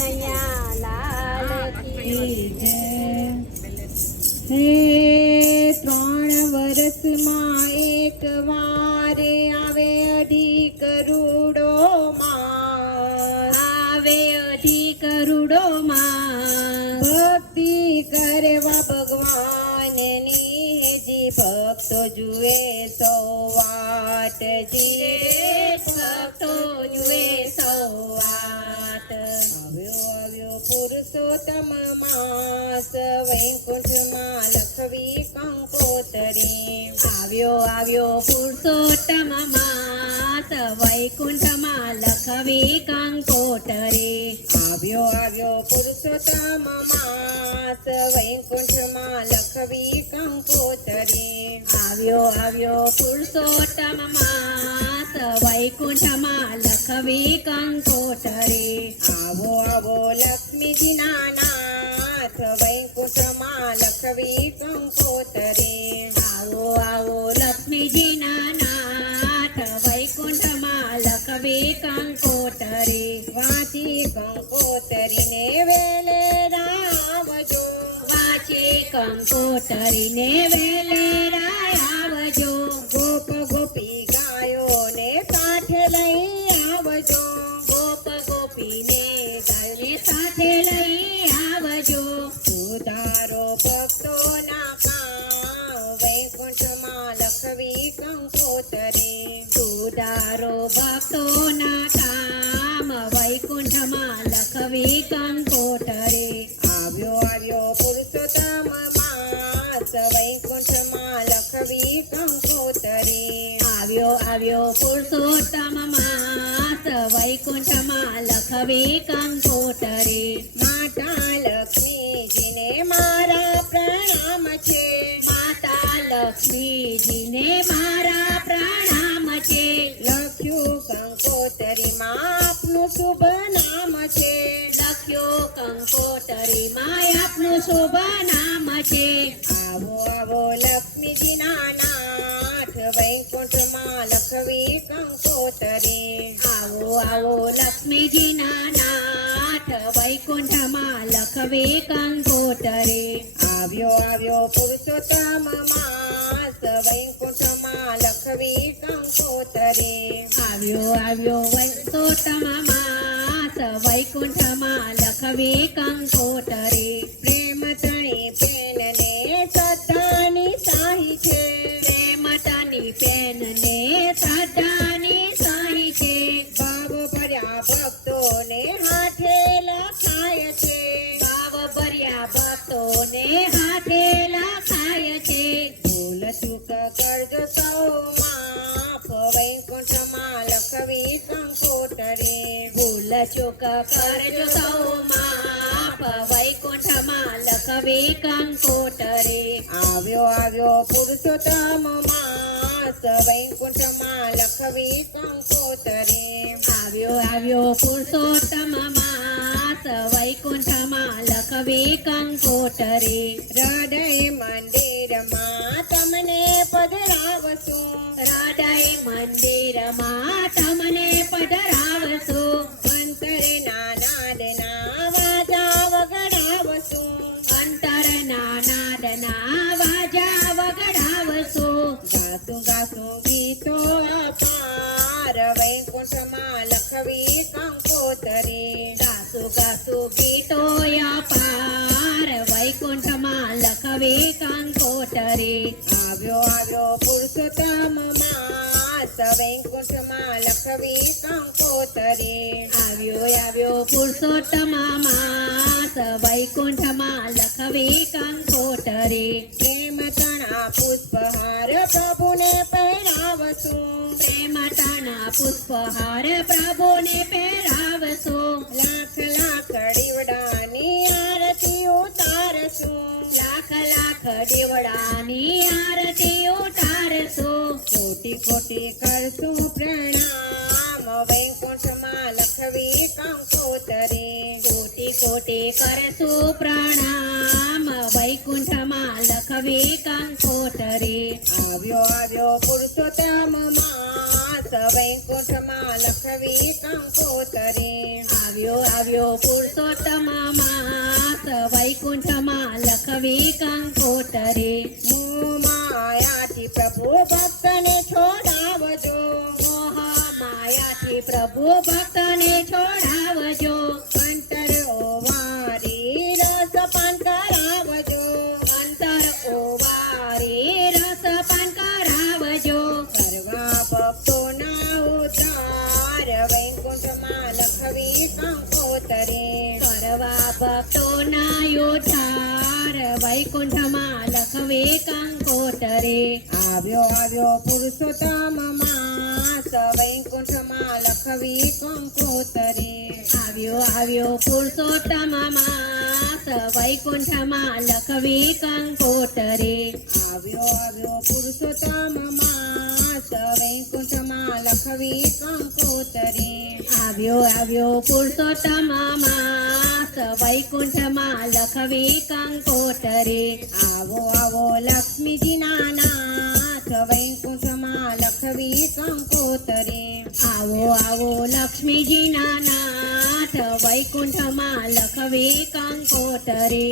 કનૈયા લાલ કી જય. હે 3 વર્ષમાં એક વારે આવે અઢી કરોડો માં, આવે અઢી કરોડો માં. ભક્તિ કરવા ભગવાનની હેજી ભક્તો જુએ સૌ વાટજી, ભક્તો જુએ સૌ વાત. આવ્યો પુરુષોત્તમ માસ, વૈકુંઠમાં લખવી કંકોતરી. આવ્યો પુરુષોત્તમ માસ, વૈકુંઠમાં લખવી કંકોટરી. આવ્યો પુરુષોત્તમ માસ, વૈકુંઠમાં લખવી કંકોતરી. આવ્યો પુરુષોત્તમ માસ, વૈકુંઠમાં લખવી કંકોટરી. આવો લક્ષ્મીજીના નાથ, વૈકુંઠમાં લખવી કંકોતરી. આવો લક્ષ્મીજીના નાથ, વૈકુંઠમાં લખવી કંકોટરી. વાંચી કંકોતરીને વેલેરા આવજો, વાંચી કંકોટરીને વેલેરા આવજો. ગોપ ગોપી ગાયોને કાંઠે લઈ આવજો, ગોપ ગોપીને ગાયોને સાથે લઈ આવજો. સુધારો ભક્તોના કામ, વૈકુંઠમાં લખવી કંકોતરી. સુધારો ભક્તોના કામ, વૈકુંઠમાં લખવી કંકોટરી. આવ્યો પુરુષોત્તમ માસ, વૈકુંઠમાં લખવી કંકોતરી. આવ્યો પુરુષોત્તમ માસ, વૈકુંઠમાં લખવી કંકોટરી. માતા લક્ષ્મીજીને મારા પ્રણામ છે, માતા લક્ષ્મીજીને મારા પ્રણામ છે. લખ્યું કંકોતરીમાં આપનું શુભ નામ છે. લખ્યો કંકોટરીમાં આપનું શુભ નામ છે. આવો લક્ષ્મીજીના નાથ, વૈકુંઠમાં લખવી કંકોતરી. આવો લક્ષ્મીજીના નાથ, વૈકુંઠમાં લખવી કંકોટરી. આવ્યો પુરુષોત્તમ માસ, વૈકુંઠમાં લખવી કંકોતરી. આવ્યો પુરુષોત્તમ માસ, વૈકુંઠમાં લખવી કંકોટરી. પ્રેમ તણી પેનને સતાની સાહી છે, પ્રેમ તની પેનને સદાની સહી છે. ભાવ ભર્યા ભક્તોને હાથે લખાય છે. ભાવ ભર્યા ભક્તોને હાથે લખાય છે. ભૂલ ચૂક કરજો સૌ માફ, વૈકુંઠમાં લખવી કંકોતરી. ભૂલ ચૂક કરજો સૌ માફ, વૈકુંઠમાં લખવી કંકોટરી. આવ્યો પુરુષોત્તમ માસ, વૈકુંઠમાં લખવી કંકોતરી. આવ્યો પુરુષોત્તમ માસ, વૈકુંઠમાં લખવી કંકોટરી. હૃદય મંદિરમાં તમને પધરાવશું, હૃદય મંદિરમાં તમને પધરાવશું. અંતરના નાદના વાજા વગડાવશું, અંતરના નાદના વાજા વગડાવશું. ગાશું ગીતો અપાર, વૈકુંઠમાં લખવી કંકોતરી. ગાસુ ગીતો અપાર, વૈકુંઠમાં લખવી કંકોટરી. આવ્યો પુરુષોત્તમ માસ, વૈકુંઠમાં લખવી કંકોતરી. આવ્યો પુરુષોત્તમ માસ, વૈકુંઠમાં લખવી કંકોટરી. પ્રેમ તણા પુષ્પહાર પ્રભુને પહેરાવશું, પ્રેમ તણા પુષ્પહાર પ્રભુને પહેરાવશું. લાખ દીવડાની આરતી ઉતારશું, લાખ દીવડાની આરતી ઉતારશું. કોટી કરશું પ્રણામ, વૈકુંઠમાં લખવી કંકોતરી. કોટી કરશું પ્રણામ, વૈકુંઠમાં લખવી કંકોટરી. આવ્યો પુરુષોત્તમ માસ, વૈકુંઠમાં લખવી કંકોતરે આવ્યો પુરુષોત્તમ માસ વૈકુંઠમાં લખવી કંકોતરે મોહ માયાથી પ્રભુ ભક્તને છોડાવજો મોહ માયાથી પ્રભુ ભક્તને છોડાવજો અંતર ઓવારી રસ પાન કરાવજો અંતર ઓવારી રસપાન કરાવજો કરવા ભક્તોના ઉદ્ધાર વૈકુંઠમાં લખવી કંકોતરે કરવા ભક્તોના યોદ્ધાર વૈકુંઠમાં લખવી કંકોતરે આવ્યો પુરુષોત્તમ માસ વૈકુંઠમાં લખવી કંકોતરે આવ્યો પુરુષોત્તમ માસ વૈકુંઠમાં લખવી કંકોતરે આવ્યો પુરુષોત્તમ માસ વૈકુંઠમાં લખવી કંકોતરે આવ્યો પુરુષોત્તમ માસ વૈકુંઠમાં લખવી કંકોતરે આવો લક્ષ્મીજીના નાથ વૈકુંઠમાં લખવી કંકોતરે આવો લક્ષ્મીજીના નાથ વૈકુંઠમાં લખવી કંકોતરે